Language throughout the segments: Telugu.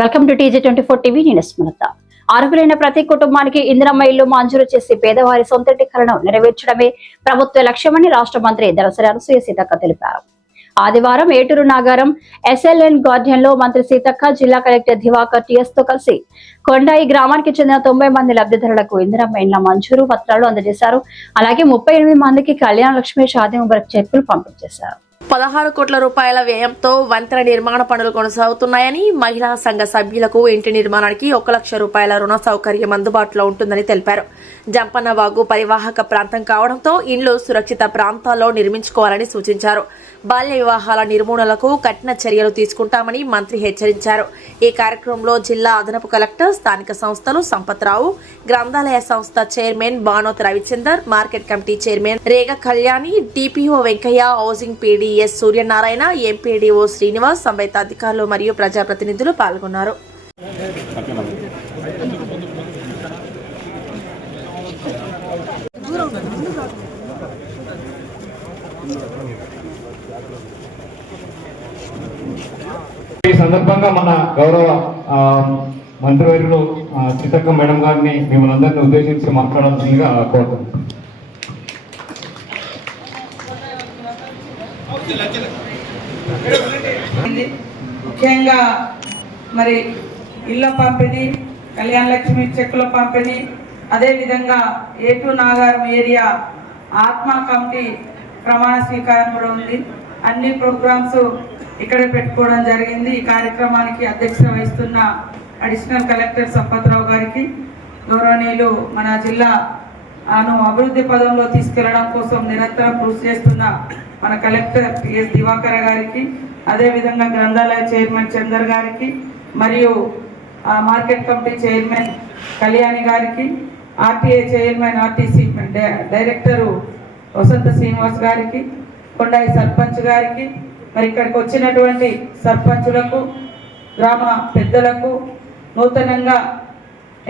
Welcome to TJ24 TV. నేను స్మృత. అర్హులైన ప్రతి కుటుంబానికి ఇందిరమ్మ ఇల్లు మంజూరు చేసి పేదవారి సొంతింటి కలను నెరవేర్చడమే ప్రభుత్వ లక్ష్యమని రాష్ట్ర మంత్రి దళసరి అనసూయ సీతక్క తెలిపారు. ఆదివారం ఏటూరు నాగారం SLN గార్డెన్ లో మంత్రి సీతక్క జిల్లా కలెక్టర్ దివాకర్ TS తో కలిసి కొండాయి గ్రామానికి చెందిన 90 మంది లబ్ధిదారులకు ఇందిరమ్మ ఇళ్ల మంజూరు పత్రాలు అందజేశారు. అలాగే 38 మందికి కళ్యాణ లక్ష్మి షాదీ ముబారక్ చెక్కులు పంపిణీ చేశారు. 16 కోట్ల రూపాయల వ్యయంతో వంతెన నిర్మాణ పనులు కొనసాగుతున్నాయని, మహిళా సంఘ సభ్యులకు ఇంటి నిర్మాణానికి 1 లక్ష రూపాయల రుణ సౌకర్యం అందుబాటులో ఉంటుందని తెలిపారు. జంపన్న వాగు పరివాహక ప్రాంతం కావడంతో ఇండ్లు సురక్షిత ప్రాంతాల్లో నిర్మించుకోవాలని సూచించారు. బాల్య వివాహాల నిర్మూలనకు కఠిన చర్యలు తీసుకుంటామని మంత్రి హెచ్చరించారు. ఈ కార్యక్రమంలో జిల్లా అదనపు కలెక్టర్, స్థానిక సంస్థలు సంపత్రావు, గ్రంథాలయ సంస్థ chairman Banoth Ravichander, market committee chairman Rega Kalyani, DPO Venkaiah, housing PD S Suryanarayana, MPDO Srinivas, సంబంధిత అధికారులు మరియు ప్రజాప్రతినిధులు పాల్గొన్నారు. ఈ సందర్భంగా మన గౌరవ మంత్రివర్యులు సీతక్క మేడం గారిని మిమ్మల్ని అందరినీ ఉద్దేశించి మాట్లాడాల్సిందిగా కోరుతున్నాను. ముఖ్యంగా మరి ఇళ్ల పంపిణీ, కళ్యాణ లక్ష్మి చెక్కుల పంపిణీ, అదేవిధంగా ఏటూరు నాగారం ఏరియా ఆత్మ కమిటీ ప్రమాణ స్వీకారం కూడా ఉంది. అన్ని ప్రోగ్రామ్స్ ఇక్కడే పెట్టుకోవడం జరిగింది. ఈ కార్యక్రమానికి అధ్యక్షత వహిస్తున్న అడిషనల్ కలెక్టర్ సంపత్రావు గారికి, గౌరవనీయులు మన జిల్లాను అభివృద్ధి పదంలో తీసుకెళ్లడం కోసం నిరంతరం కృషి చేస్తున్న మన కలెక్టర్ TS దివాకర్ గారికి, అదేవిధంగా గ్రంథాలయ చైర్మన్ చందర్ గారికి, మరియు మార్కెట్ కమిటీ చైర్మన్ కళ్యాణి గారికి, RTA చైర్మన్ RTC డైరెక్టరు వసంత శ్రీనివాస్ గారికి, కొండాయి సర్పంచ్ గారికి, మరి ఇక్కడికి వచ్చినటువంటి సర్పంచులకు, గ్రామ పెద్దలకు, నూతనంగా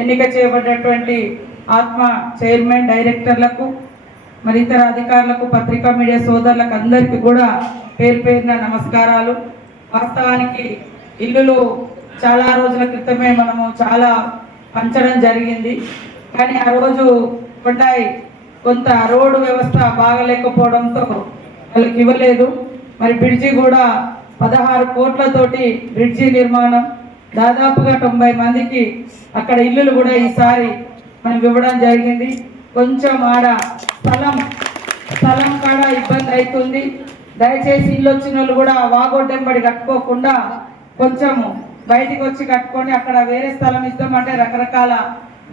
ఎన్నిక చేయబడినటువంటి ఆత్మ చైర్మన్ డైరెక్టర్లకు, మరి ఇతర అధికారులకు, పత్రికా మీడియా సోదరులకు అందరికీ కూడా పేరు పేరున నమస్కారాలు. వాస్తవానికి ఇల్లులు చాలా రోజుల క్రితమే మనము చాలా పంచడం జరిగింది. కానీ ఆ రోజు కొంత రోడ్డు వ్యవస్థ బాగలేకపోవడంతో వాళ్ళకి ఇవ్వలేదు. మరి బ్రిడ్జి కూడా 16 కోట్లతోటి బ్రిడ్జి నిర్మాణం, దాదాపుగా 90 మందికి అక్కడ ఇల్లులు కూడా ఈసారి మనం ఇవ్వడం జరిగింది. కొంచెం ఆడ స్థలం కాడ ఇబ్బంది అవుతుంది. దయచేసి ఇల్లు వచ్చిన వాళ్ళు కూడా వాగొడ్డెంబడి కట్టుకోకుండా కొంచెం బయటికి వచ్చి కట్టుకొని, అక్కడ వేరే స్థలం ఇద్దామంటే రకరకాల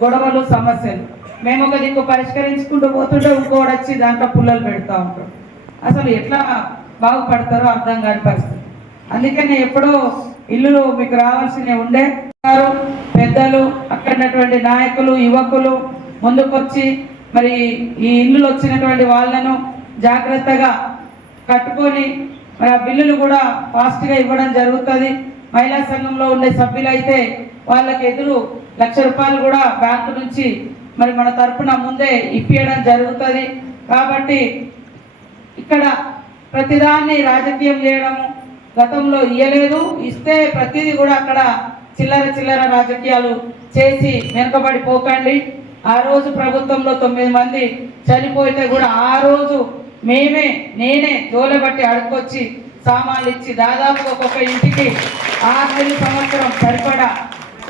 గొడవలు, సమస్యలు. మేము ఒక దిక్కు పరిష్కరించుకుంటూ పోతుంటే ఇంకోటి వచ్చి దాంట్లో పుల్లలు పెడతా ఉంటాం. అసలు ఎట్లా బాగుపడతారో అర్థం కాని పరిస్థితి. అందుకని ఎప్పుడో ఇల్లులు మీకు రావాల్సినవి ఉండే పెద్దలు, అక్కడటువంటి నాయకులు, యువకులు ముందుకొచ్చి మరి ఈ ఇల్లులు వచ్చినటువంటి వాళ్ళను జాగ్రత్తగా కట్టుకొని మరి ఆ బిల్లులు కూడా ఫాస్ట్గా ఇవ్వడం జరుగుతుంది. మహిళా సంఘంలో ఉండే సభ్యులైతే వాళ్ళకి ఎదురు 1 లక్ష రూపాయలు కూడా బ్యాంకు నుంచి మరి మన తరఫున ముందే ఇప్పించడం జరుగుతుంది. కాబట్టి ఇక్కడ ప్రతిదాన్ని రాజకీయం చేయడము గతంలో ఇయ్యలేదు. ఇస్తే ప్రతిదీ కూడా అక్కడ చిల్లర రాజకీయాలు చేసి వెనుకబడిపోకండి. ఆ రోజు ప్రభుత్వంలో 9 మంది చనిపోతే కూడా ఆ రోజు నేనే జోలబట్టి అడుక్కొచ్చి సామాన్లు ఇచ్చి దాదాపు ఒక్కొక్క ఇంటికి 6 సంవత్సరం సరిపడా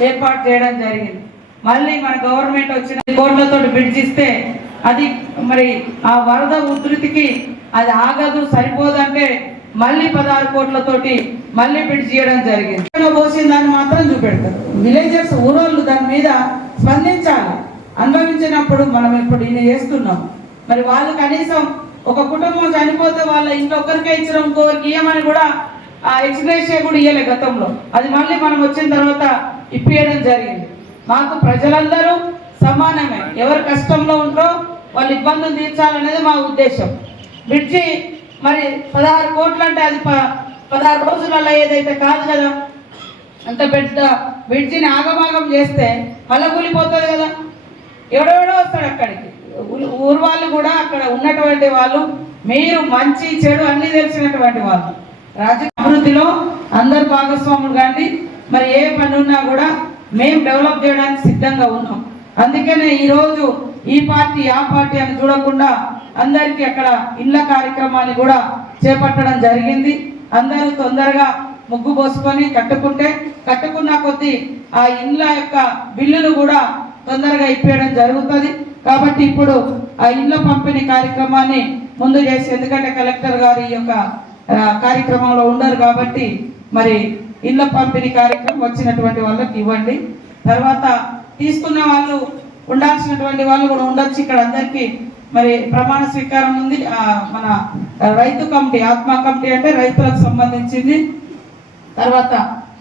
ఏర్పాటు చేయడం జరిగింది. మళ్ళీ మన గవర్నమెంట్ వచ్చిన కోట్లతో బ్రిడ్జ్ ఇస్తే అది మరి ఆ వరద ఉధృతికి అది ఆగదు, సరిపోదంటే మళ్ళీ 16 కోట్లతోటి మళ్ళీ బ్రిడ్జ్ చేయడం జరిగింది. పోసిన దాన్ని మాత్రం చూపెడతారు. విలేజర్స్ ఊరోళ్ళు దాని మీద స్పందించాలి. అనుభవించినప్పుడు మనం ఇప్పుడు ఇది చేస్తున్నాం. మరి వాళ్ళు కనీసం ఒక కుటుంబం చనిపోతే వాళ్ళ ఇంట్లో ఒకరికే ఇచ్చడం, ఇంకొకరికి ఇయ్యమని కూడా ఆ ఎక్స్‌గ్రేషియా కూడా ఇయ్యలే గతంలో. అది మళ్ళీ మనం వచ్చిన తర్వాత ఇప్పియడం జరిగింది. మాకు ప్రజలందరూ సమానమే. ఎవరు కష్టంలో ఉంటారో వాళ్ళ ఇబ్బందులు తీర్చాలనేది మా ఉద్దేశం. బ్రిడ్జి మరి 16 కోట్లు అంటే అది 16 రోజులలో ఏదైతే కాదు కదా. అంత పెద్ద బ్రిడ్జిని ఆగమాగం చేస్తే మళ్ళీ కూలిపోతుంది కదా. ఎవడెవడో వస్తాడు అక్కడికి. ఊరు వాళ్ళు కూడా అక్కడ ఉన్నటువంటి వాళ్ళు, మీరు మంచి చెడు అన్నీ తెలిసినటువంటి వాళ్ళు. రాజకీయ అభివృద్ధిలో అందరు భాగస్వాములు కానీ మరి ఏ పని ఉన్నా కూడా మేము డెవలప్ చేయడానికి సిద్ధంగా ఉన్నాం. అందుకనే ఈరోజు ఈ పార్టీ ఆ పార్టీ అని చూడకుండా అందరికీ అక్కడ ఇళ్ళ కార్యక్రమాన్ని కూడా చేపట్టడం జరిగింది. అందరూ తొందరగా ముగ్గు పోసుకొని కట్టుకున్న కొద్దీ ఆ ఇళ్ళ యొక్క బిల్లులు కూడా తొందరగా ఇప్పేయడం జరుగుతుంది. కాబట్టి ఇప్పుడు ఆ ఇళ్ళ పంపిణీ కార్యక్రమాన్ని ముందు చేసి, ఎందుకంటే కలెక్టర్ గారు ఈ యొక్క కార్యక్రమంలో ఉండరు కాబట్టి మరి ఇళ్ళ పంపిణీ కార్యక్రమం వచ్చినటువంటి వాళ్ళకి ఇవ్వండి. తర్వాత తీసుకున్న వాళ్ళు ఉండాల్సినటువంటి వాళ్ళు కూడా ఉండొచ్చు. ఇక్కడ అందరికీ మరి ప్రమాణ స్వీకారం ఉంది. మన రైతు కమిటీ, ఆత్మ కమిటీ అంటే రైతులకు సంబంధించింది. తర్వాత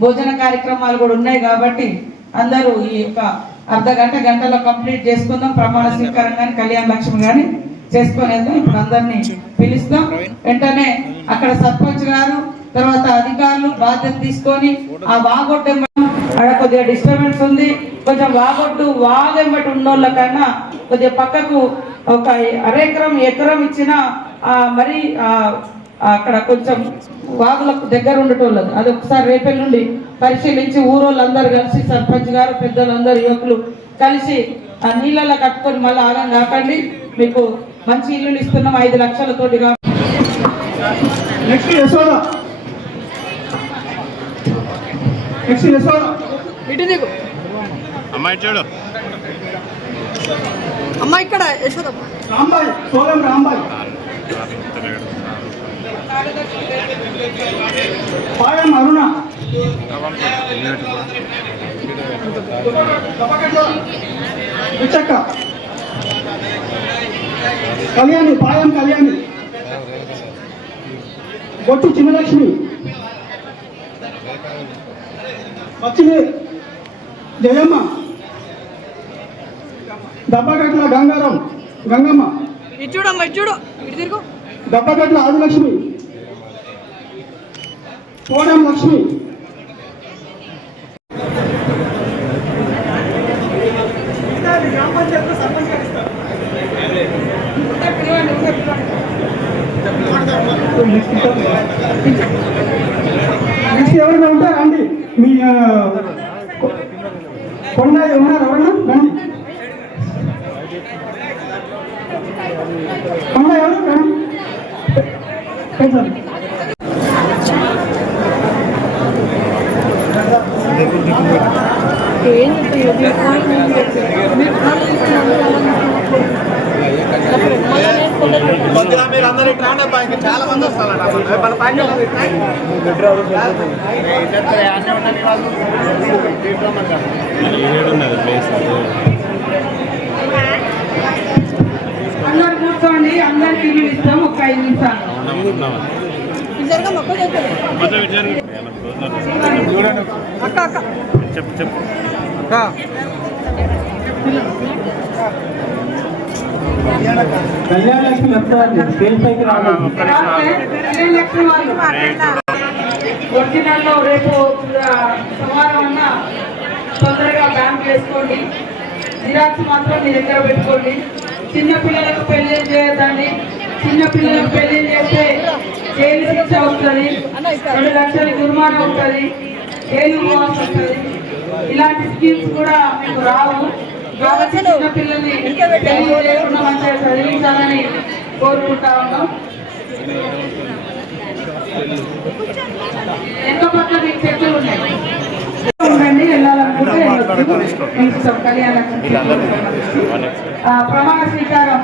భోజన కార్యక్రమాలు కూడా ఉన్నాయి కాబట్టి అందరూ ఈ యొక్క గంటలో కంప్లీట్ చేసుకుందాం. ప్రమాణ స్వీకారం కానీ కళ్యాణ లక్ష్మి కానీ చేసుకొని వెళ్దాం. ఇప్పుడు అందరినీ పిలుస్తాం. వెంటనే అక్కడ సర్పంచ్ గారు తర్వాత అధికారులు బాధ్యత తీసుకొని ఆ వాగొట్టు అక్కడ కొద్దిగా డిస్టర్బెన్స్ ఉంది. కొంచెం వాగెంబటి ఉన్నోళ్ళ కన్నా కొద్దిగా పక్కకు ఒక ఎకరం ఇచ్చిన మరి అక్కడ కొంచెం వాగులకు దగ్గర ఉండేటోళ్ళది. అది ఒకసారి రేపటి నుండి పరిశీలించి ఊరోళ్ళందరూ కలిసి సర్పంచ్ గారు పెద్దలందరూ యువకులు కలిసి ఆ నీళ్ళలో కట్టుకొని మళ్ళీ ఆగం కాకండి. మీకు మంచి ఇల్లులు ఇస్తున్నాం 5 లక్షలతోటి. అమ్మాయి చూడు, అమ్మాయి ఇక్కడ రాంబాయ్, సోలం రాంబాయ్, పాయం అరుణ, విచక్క, కళ్యాణి, పాయం కళ్యాణి, బొట్టు చిన్నలక్ష్మి, వచ్చింది జయమ్మ, దబ్బగట్ల గంగారం గంగమ్మ, చూడమ్మా చూడు, దబ్బగట్ల ఆదిలక్ష్మి, కోడం లక్ష్మి, నెక్స్ట్ ఎవరైనా ఉంటారా అండి? మీ కొండ ఉన్నారు ఎవరన్నా రండి. కొండ ఎవరు రండి. మీరు అందరూ చాలా మంది వస్తారు. అందరు కూర్చోండి, అందరికి ఇల్లు ఇస్తాం. ఒక 5 నిమిషాలు చెప్పు కళ్యాణ లక్ష్మి ఒరిజినల్లో రేపు సోమవారం అన్న తొందరగా బ్యాంక్ వేసుకోండి. జిరాక్స్ మాత్రం మీ దగ్గర పెట్టుకోండి. చిన్నపిల్లలకు పెళ్లి చేయొద్దండి. చిన్నపిల్లలకు పెళ్లి చేస్తే జైలు శిక్ష వస్తుంది, 2 లక్షల జుర్మానా ఉంటుంది, జైలు పోవాల్సి వస్తుంది. ఇలాంటి స్కీమ్స్ కూడా మీకు రావు. కాబట్టి చిన్నపిల్లల్ని పెళ్లి చేయకుండా మంచిగా చదివించాలని కోరుకుంటా ఉన్నాం. ఎంత పట్ల మీకు చెట్లు ఉన్నాయి ఉండండి. వెళ్ళాలనుకుంటే కళ్యాణ ప్రమాణ స్వీకారం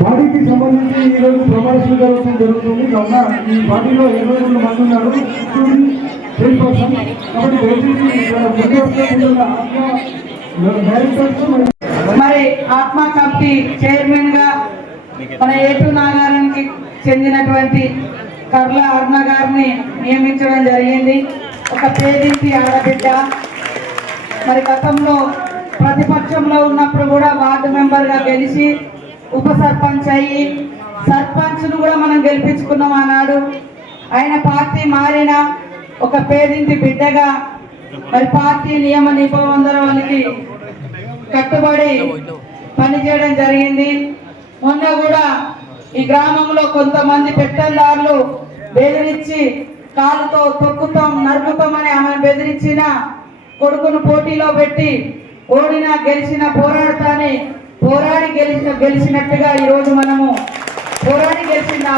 బాడీకి సంబంధించి ఈరోజు ప్రమాణ స్వీకారం జరుగుతుంది. కావున ఈ బాడీలో 22 మంది ఉన్నారు, మరి ఆత్మ కమిటీ చైర్మన్ గా మన ఏటూ నాగారానికి చెందినటువంటి కర్ల అరుణ గారిని నియమించడం జరిగింది. ఒక పేదింటి ఆడబిడ్డ. మరి గతంలో ప్రతిపక్షంలో ఉన్నప్పుడు కూడా వార్డు మెంబర్గా గెలిచి ఉప సర్పంచ్ అయ్యి సర్పంచ్ను కూడా మనం గెలిపించుకున్నాం ఆనాడు. ఆయన పార్టీ మారిన ఒక పేదింటి బిడ్డగా మరి పార్టీ నియమ నిబంధనలకి కట్టుబడి పనిచేయడం జరిగింది. మొన్న కూడా ఈ గ్రామంలో కొంతమంది పెత్తందారులు బెదిరించి కాలుతో తొక్కుతాం నరుకుతామని ఆమెను బెదిరించిన కొడుకును పోటీలో పెట్టి ఓడినా గెలిచిన పోరాడతాని పోరాడి గెలిచినట్టుగా ఈరోజు మనము పోరాడి గెలిచింది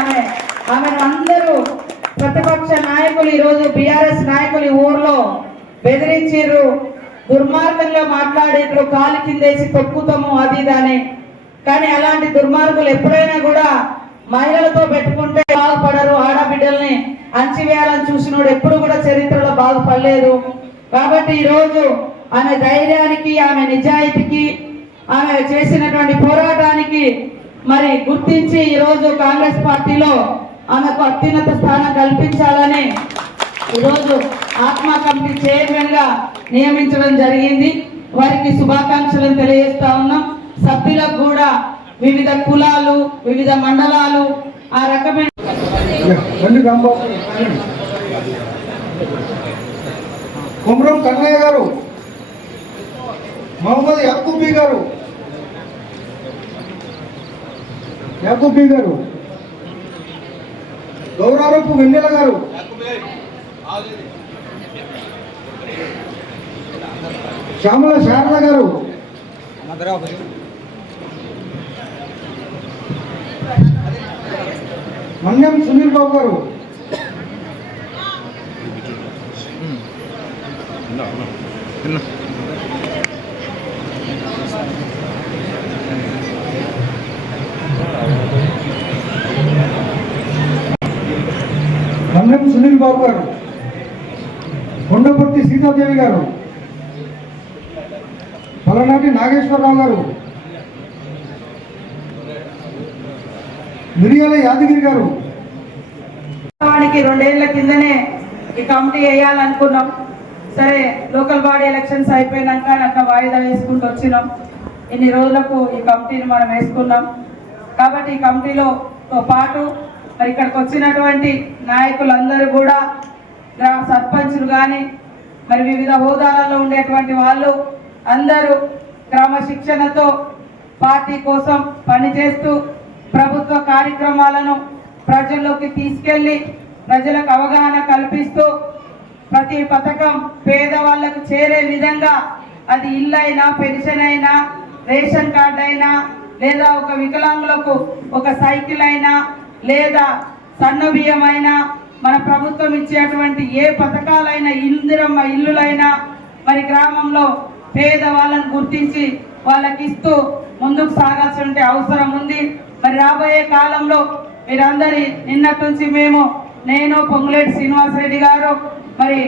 ఆమెను అందరూ ప్రతిపక్ష నాయకులు ఈరోజు బీఆర్ఎస్ నాయకులు ఈ ఊర్లో బెదిరించారు, దుర్మార్గంగా మాట్లాడేట్లు, కాలు కిందేసి తొక్కుతాము అది దాని. కానీ అలాంటి దుర్మార్గులు ఎప్పుడైనా కూడా మహిళలతో పెట్టుకుంటే బాగుపడరు, ఆడబిడ్డల్ని అంచివేయాలని చూసినోడు ఎప్పుడు కూడా చరిత్రలో బాగుపడలేదు. కాబట్టి ఈరోజు ఆమె ధైర్యానికి, ఆమె నిజాయితీకి, ఆమె చేసినటువంటి పోరాటానికి మరి గుర్తించి ఈరోజు కాంగ్రెస్ పార్టీలో ఆమెకు అత్యున్నత స్థానం కల్పించాలని ఈరోజు ఆత్మ కమిటీ చైర్మన్ గా నియమించడం జరిగింది. వారికి శుభాకాంక్షలను తెలియజేస్తా ఉన్నాం. సభ్యులకు కూడా వివిధ కులాలు, వివిధ మండలాలు ఆ రకమైన కుమ్రం కన్నయ్య గారు, మహమ్మద్ యాకూబీ గారు, గౌరారపు వెన్నెల గారు, శ్యామల శారద గారు, మన్యం సునీల్ బాబు గారు, మన్యం సునీల్ బాబు గారు, కొండపర్తి సీతాదేవి గారు, పలనాటి నాగేశ్వరరావు గారు, మిరియాల యాదగిరి గారు. 2 ఏళ్ల కిందనే ఈ కమిటీ వేయాలనుకున్నాం. సరే, లోకల్ బాడీ ఎలక్షన్స్ అయిపోయినాక అట్లా వాయిదా వేసుకుంటూ వచ్చినాం. ఇన్ని రోజులకు ఈ కమిటీని మనం వేసుకున్నాం. కాబట్టి ఈ కమిటీలో పాటు మరి ఇక్కడికి వచ్చినటువంటి నాయకులందరూ కూడా సర్పంచులు కానీ మరి వివిధ హోదాలలో ఉండేటువంటి వాళ్ళు అందరూ క్రమశిక్షణతో పార్టీ కోసం పనిచేస్తూ ప్రభుత్వ కార్యక్రమాలను ప్రజల్లోకి తీసుకెళ్లి ప్రజలకు అవగాహన కల్పిస్తూ ప్రతి పథకం పేదవాళ్లకు చేరే విధంగా, అది ఇల్లు అయినా, పెన్షన్ అయినా, రేషన్ కార్డు అయినా, లేదా ఒక వికలాంగులకు ఒక సైకిల్ అయినా, లేదా సన్న బియ్యం అయినా, మన ప్రభుత్వం ఇచ్చేటువంటి ఏ పథకాలైనా, ఇందిరమ్మ ఇల్లులైనా మరి గ్రామంలో పేదవాళ్ళను గుర్తించి వాళ్ళకి ఇస్తూ ముందుకు సాగాల్సిన అవసరం ఉంది. మరి రాబోయే కాలంలో మీరందరి నిన్నటి నుంచి నేను పొంగులేటి శ్రీనివాసరెడ్డి గారు మరి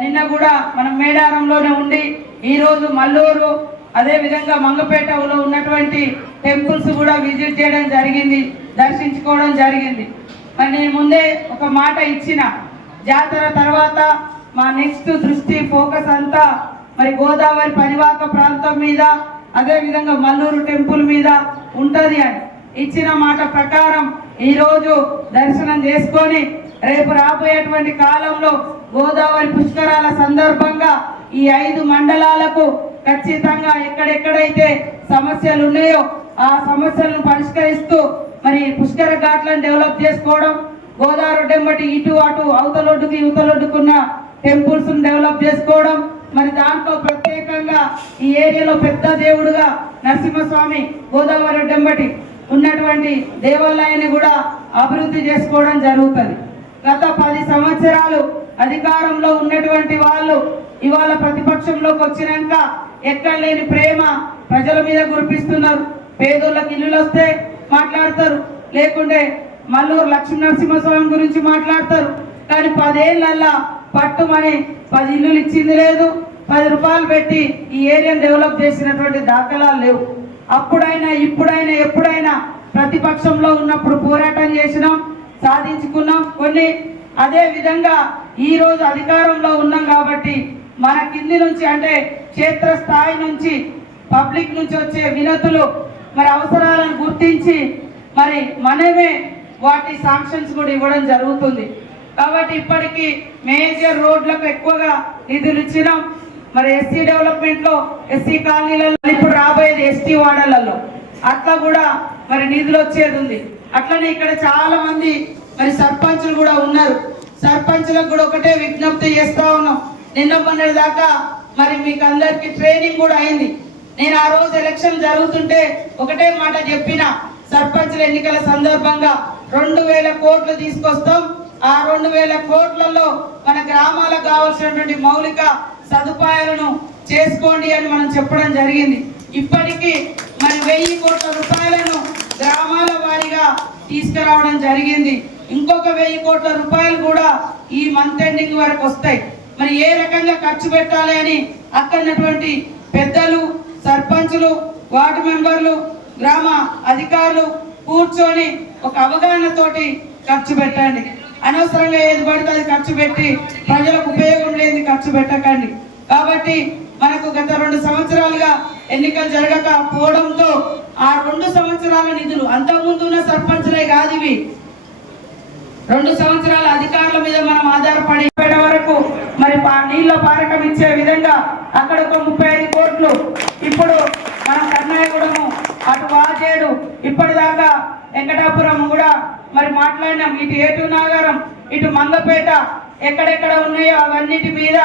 నిన్న కూడా మనం మేడారంలోనే ఉండి ఈరోజు మల్లూరు, అదేవిధంగా మంగపేటలో ఉన్నటువంటి టెంపుల్స్ కూడా విజిట్ చేయడం జరిగింది, దర్శించుకోవడం జరిగింది. మరి నేను ముందే ఒక మాట ఇచ్చిన, జాతర తర్వాత మా నెక్స్ట్ దృష్టి ఫోకస్ అంతా మరి గోదావరి పరివాహక ప్రాంతం మీద, అదేవిధంగా మల్లూరు టెంపుల్ మీద ఉంటుంది అని ఇచ్చిన మాట ప్రకారం ఈరోజు దర్శనం చేసుకొని రేపు రాబోయేటువంటి కాలంలో గోదావరి పుష్కరాల సందర్భంగా ఈ 5 మండలాలకు ఖచ్చితంగా ఎక్కడెక్కడైతే సమస్యలు ఉన్నాయో ఆ సమస్యలను పరిష్కరిస్తూ మరి పుష్కర ఘాట్లను డెవలప్ చేసుకోవడం, గోదావరి డెంబటి ఇటు అటు అవతలొడ్డుకి యువతలొడ్డుకున్న టెంపుల్స్ డెవలప్ చేసుకోవడం, మరి దాంట్లో ప్రత్యేకంగా ఈ ఏరియాలో పెద్ద దేవుడుగా నరసింహస్వామి గోదావరి డెంబటి ఉన్నటువంటి దేవాలయాన్ని కూడా అభివృద్ధి చేసుకోవడం జరుగుతుంది. గత 10 సంవత్సరాలు అధికారంలో ఉన్నటువంటి వాళ్ళు ఇవాళ ప్రతిపక్షంలోకి వచ్చినాక ఎక్కడ లేని ప్రేమ ప్రజల మీద కురిపిస్తున్నారు. పేదోళ్ళకి ఇల్లులు వస్తే మాట్లాడతారు, లేకుంటే మల్లూరు లక్ష్మీ నరసింహస్వామి గురించి మాట్లాడతారు. కానీ 10 ఏళ్ళల్లా పట్టుమని 10 ఇల్లులు ఇచ్చింది లేదు, 10 రూపాయలు పెట్టి ఈ ఏరియాను డెవలప్ చేసినటువంటి దాఖలాలు లేవు. అప్పుడైనా ఇప్పుడైనా ఎప్పుడైనా ప్రతిపక్షంలో ఉన్నప్పుడు పోరాటం చేసినాం, సాధించుకున్నాం కొన్ని. అదే విధంగా ఈ రోజు అధికారంలో ఉన్నాం కాబట్టి మన కింది నుంచి అంటే క్షేత్రస్థాయి నుంచి పబ్లిక్ నుంచి వచ్చే వినతులు మరి అవసరాలను గుర్తించి మరి మనమే వాటి శాంక్షన్స్ కూడా ఇవ్వడం జరుగుతుంది. కాబట్టి ఇప్పటికీ మేజర్ రోడ్లకు ఎక్కువగా నిధులు ఇచ్చినాం. మరి ఎస్సీ డెవలప్మెంట్ లో ఎస్సీ కాలనీలలో ఇప్పుడు రాబోయేది ఎస్టీ వార్డులలో అట్లా కూడా మరి నిధులు వచ్చేది ఉంది. అట్లనే ఇక్కడ చాలా మంది మరి సర్పంచులు కూడా ఉన్నారు. సర్పంచులకు కూడా ఒకటే విజ్ఞప్తి చేస్తా ఉన్నాం. నిన్న మొన్నటి దాకా మరి మీకు అందరికి ట్రైనింగ్ కూడా అయింది. నేను ఆ రోజు ఎలక్షన్ జరుగుతుంటే ఒకటే మాట చెప్పిన, సర్పంచుల ఎన్నికల సందర్భంగా 2000 కోట్లు తీసుకొస్తాం. ఆ 2000 కోట్లలో మన గ్రామాలకు కావాల్సినటువంటి మౌలిక సదుపాయాలను చేసుకోండి అని మనం చెప్పడం జరిగింది. ఇప్పటికీ మరి 1000 కోట్ల రూపాయలను గ్రామాల వారీగా తీసుకురావడం జరిగింది. ఇంకొక 1000 కోట్ల రూపాయలు కూడా ఈ మంత్ ఎండింగ్ వరకు వస్తాయి. మరి ఏ రకంగా ఖర్చు పెట్టాలి అని అక్కడున్నటువంటి పెద్దలు, సర్పంచులు, వార్డు మెంబర్లు, గ్రామ అధికారులు కూర్చొని ఒక అవగాహనతోటి ఖర్చు పెట్టండి. అనవసరంగా ఏది పడితే అది ఖర్చు పెట్టి ప్రజలకు ఉపయోగం లేని ఖర్చు పెట్టకండి. కాబట్టి మనకు గత 2 సంవత్సరాలుగా ఎన్నికలు జరగకపోవడంతో ఆ 2 సంవత్సరాల నిధులు అంతకుముందు ఉన్న సర్పంచులే కాదు, ఇవి 2 సంవత్సరాల అధికారుల మీద మనం ఆధారపడి వరకు మరి నీళ్ళ పారకం ఇచ్చే విధంగా అక్కడ ఒక 35 కోట్లు, ఇప్పుడు మనం కర్ణాయగూడము, అటు వాజేడు, ఇప్పటిదాకా వెంకటాపురం కూడా మరి మాట్లాడినాం. ఇటు ఏటూ నాగారం, ఇటు మంగపేట ఎక్కడెక్కడ ఉన్నాయో అవన్నిటి మీద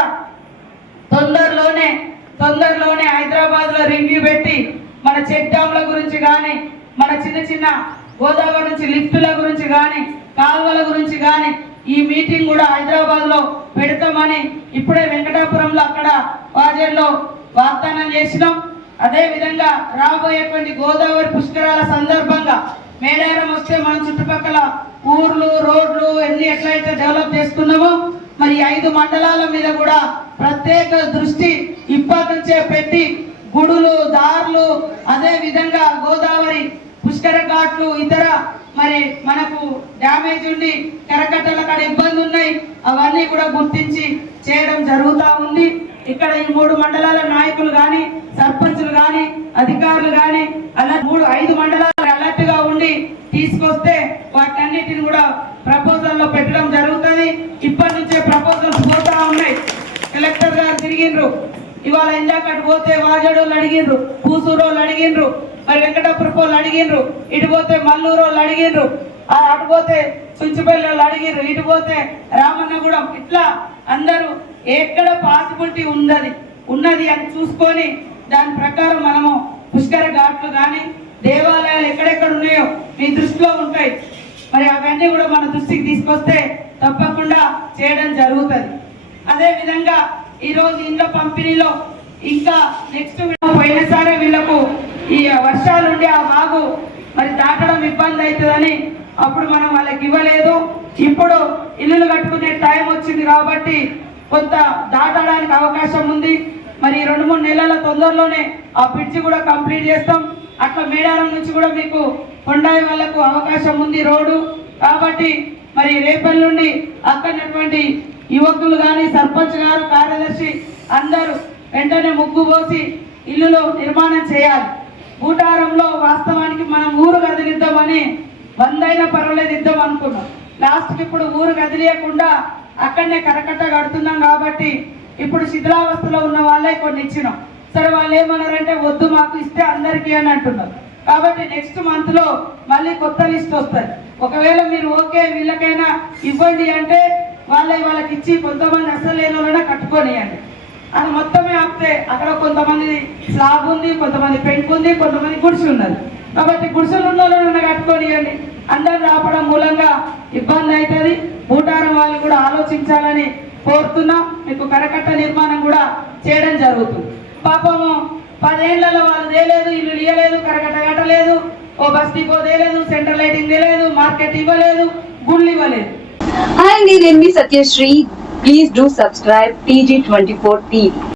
తొందరలోనే హైదరాబాద్ లో రివ్యూ పెట్టి మన చెక్ డ్యామ్ల గురించి కానీ, మన చిన్న చిన్న గోదావరి నుంచి లిఫ్టుల గురించి కానీ, కాల్వల గురించి కానీ ఈ మీటింగ్ కూడా హైదరాబాద్ లో పెడతామని ఇప్పుడే వెంకటాపురంలో అక్కడ వాజేడులో వాగ్దానం చేసినాం. అదే విధంగా రాబోయేటువంటి గోదావరి పుష్కరాల సందర్భంగా మేడారం వస్తే మన చుట్టుపక్కల ఊర్లు, రోడ్లు ఎన్ని ఎట్లయితే డెవలప్ చేసుకున్నామో మరి 5 మండలాల మీద కూడా ప్రత్యేక దృష్టి ఇప్పటి నుంచే పెట్టి గుడులు, దారులు, అదే విధంగా గోదావరి పుష్కర ఘాట్లు, ఇతర మరి మనకు డ్యామేజ్ ఉండి కరకట్టల కాడ ఇబ్బంది ఉన్నాయి, అవన్నీ కూడా గుర్తించి చేయడం జరుగుతూ ఉంది. ఇక్కడ ఈ 3 మండలాల నాయకులు కానీ, సర్పంచులు కానీ, అధికారులు కానీ అలా 5 మండలాలు అలర్ట్ గా ఉండి తీసుకొస్తే వాటన్నిటిని కూడా ప్రపోజల్ లో పెట్టడం జరుగుతుంది. ఇప్పటి నుంచే ప్రపోజల్స్ పోతా ఉన్నాయి. కలెక్టర్ గారు తిరిగిండ్రు, ఇవాళ ఇందాక పోతే వాజేడోళ్ళు అడిగిండ్రు, పూసూరోళ్ళు అడిగిండ్రు, మరి వెంకటాపురపోళ్ళు అడిగిండ్రు, ఇటు పోతే మల్లూరోళ్ళు అడిగిండ్రు, అటు పోతే చుంచుపల్లి వాళ్ళు అడిగిండ్రు, ఇటు పోతే రామన్నగూడెం, ఇట్లా అందరూ ఎక్కడ పాసిబిలిటీ ఉన్నది అని చూసుకొని దాని ప్రకారం మనము పుష్కర ఘాట్లు కానీ దేవాలయాలు ఎక్కడెక్కడ ఉన్నాయో మీ దృష్టిలో ఉంటాయి. మరి అవన్నీ కూడా మన దృష్టికి తీసుకొస్తే తప్పకుండా చేయడం జరుగుతుంది. అదే విధంగా ఈరోజు ఇండ్ల పంపిణీలో ఇంకా నెక్స్ట్ పోయినసారి వీళ్ళకు ఈ వర్షాలుండి ఆ వాగు మరి దాటడం ఇబ్బంది అవుతుందని అప్పుడు మనం వాళ్ళకి ఇవ్వలేదు. ఇప్పుడు ఇల్లులు కట్టుకునే టైం వచ్చింది కాబట్టి కొంత దాటడానికి అవకాశం ఉంది. మరి 2-3 నెలల తొందరలోనే ఆ బ్రిడ్జి కూడా కంప్లీట్ చేస్తాం. అట్లా మేడారం నుంచి కూడా మీకు కొండాయి వాళ్ళకు అవకాశం ఉంది రోడ్డు. కాబట్టి మరి రేపటి నుండి అక్కడటువంటి యువకులు కానీ, సర్పంచ్ గారు, కార్యదర్శి అందరూ వెంటనే ముగ్గు పోసి ఇల్లులు నిర్మాణం చేయాలి. బూటారంలో వాస్తవానికి మనం ఊరు కదిలిద్దామని 100 అయినా పర్వాలేదు ఇద్దాం అనుకున్నాం. లాస్ట్కి ఇప్పుడు ఊరు కదిలియకుండా అక్కడనే కరకట్ట కడుతున్నాం. కాబట్టి ఇప్పుడు శిథిలావస్థలో ఉన్న వాళ్ళే కొన్ని ఇచ్చినాం. సరే, వాళ్ళు ఏమన్నారంటే వద్దు మాకు ఇస్తే అందరికీ అని అంటున్నారు. కాబట్టి నెక్స్ట్ మంత్ లో మళ్ళీ కొత్త లిస్ట్ వస్తుంది. ఒకవేళ మీరు ఓకే వీళ్ళకైనా ఇవ్వండి అంటే వాళ్ళకి ఇచ్చి కొంతమంది అసలు లేని వాళ్ళైనా కట్టుకొనియండి. అది మొత్తమే ఆపితే అక్కడ కొంతమంది స్లాబ్ ఉంది, కొంతమంది పెంకు ఉంది, కొంతమంది గుడిసె ఉన్నది. కాబట్టి గుడిసెలు ఉన్న వాళ్ళైనా కట్టుకొనియండి. అందరు రాపడం మూలంగా ఇబ్బంది అవుతుంది. బూటారం వాళ్ళు కూడా ఆలోచించాలని కోరుతున్నా. మీకు కరకట్ట నిర్మాణం కూడా చేయడం జరుగుతుంది. పాపము 10 ఏళ్లలో వాళ్ళు తేలేదు, ఇల్లు ఇవ్వలేదు, కరకట్ట కట్టలేదు, ఓ బస్ డిపో తేలేదు, సెంట్రల్ లైటింగ్ తేలేదు, మార్కెట్ ఇవ్వలేదు, గుళ్ళు ఇవ్వలేదు. Hi, నేను మీ Satyasri. Please do subscribe TG24 TV.